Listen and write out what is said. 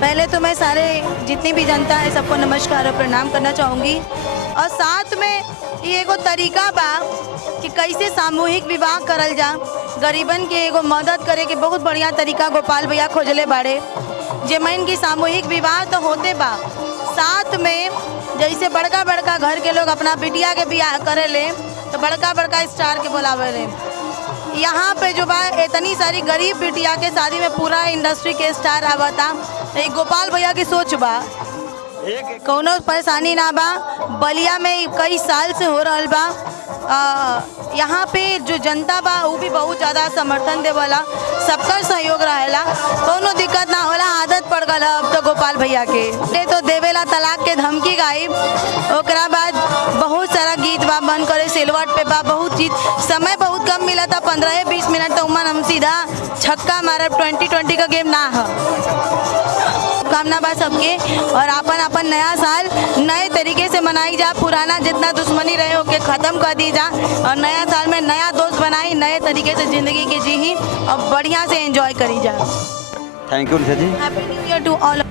पहले तो मैं सारे जितनी भी जनता है सबको नमस्कार और प्रणाम करना चाहूँगी। और साथ में ये एगो तरीका बा कि कैसे सामूहिक विवाह करल जा, गरीबन के एगो मदद करे के बहुत बढ़िया तरीका गोपाल भैया खोजले बाड़े। जेमन की सामूहिक विवाह तो होते बा, साथ में जैसे बड़का बड़का घर के लोग अपना बिटिया के बियाह करे ले तो बड़का बड़का स्टार के बुलावे ले। यहाँ पे जो बा इतनी सारी गरीब बिटिया के शादी में पूरा इंडस्ट्री के स्टार आवता। एक गोपाल भैया की सोच बा, कौनो परेशानी ना बा। बलिया में कई साल से हो रहा बा। यहाँ पे जो जनता बा वो भी बहुत ज़्यादा समर्थन देवला, सबका सहयोग रहेला, कौनो दिक्कत ना होला। आदत पड़ गल अब तो गोपाल भैया के तो देवेला तलाक के धमकी गायब। ओकरा बाद बहुत सारा गीत बा, मन करे सिलवट पे बा, बहुत चीज। समय बहुत कम मिला था, 15-20 मिनट तो उमन हम सीधा छक्का मारब। 2020 का गेम ना है। कामना बा सबके और अपन नया साल नए तरीके से मनाई जा। पुराना जितना दुश्मनी रहे ओके ख़त्म कर दी जा और नया साल में नया दोस्त बनाई, नए तरीके से ज़िंदगी की जी और बढ़िया से एंजॉय करी जा। Thank you Nisha ji. Happy new year to all.